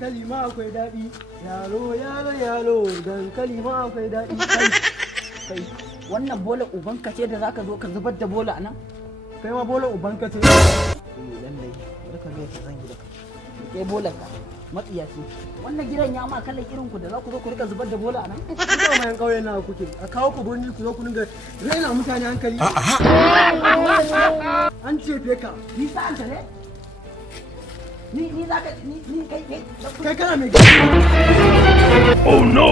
dankali ma akwai daɗi. Yalo, dankali ma akwai daɗi. Kai, wannan bola ubanka ce da zaka zo ka zubar da bola a nan? Kai ma bola ubanka ce. Lallai, bari ka ga yadda zan yi da kai. Kai bolar ka, matsiyaci. Wannan gidan ya ma kallon irin ku da za ku zo ku rika zubar da bola a nan? Kuma mayan ƙauye na kuke. A kawo ku birni ku zo ku dinga raina mutane hankali. An cefe ka. Ni sa'an ta ne? Ni za ka ni kai. Kai kana mai gari. Oh no!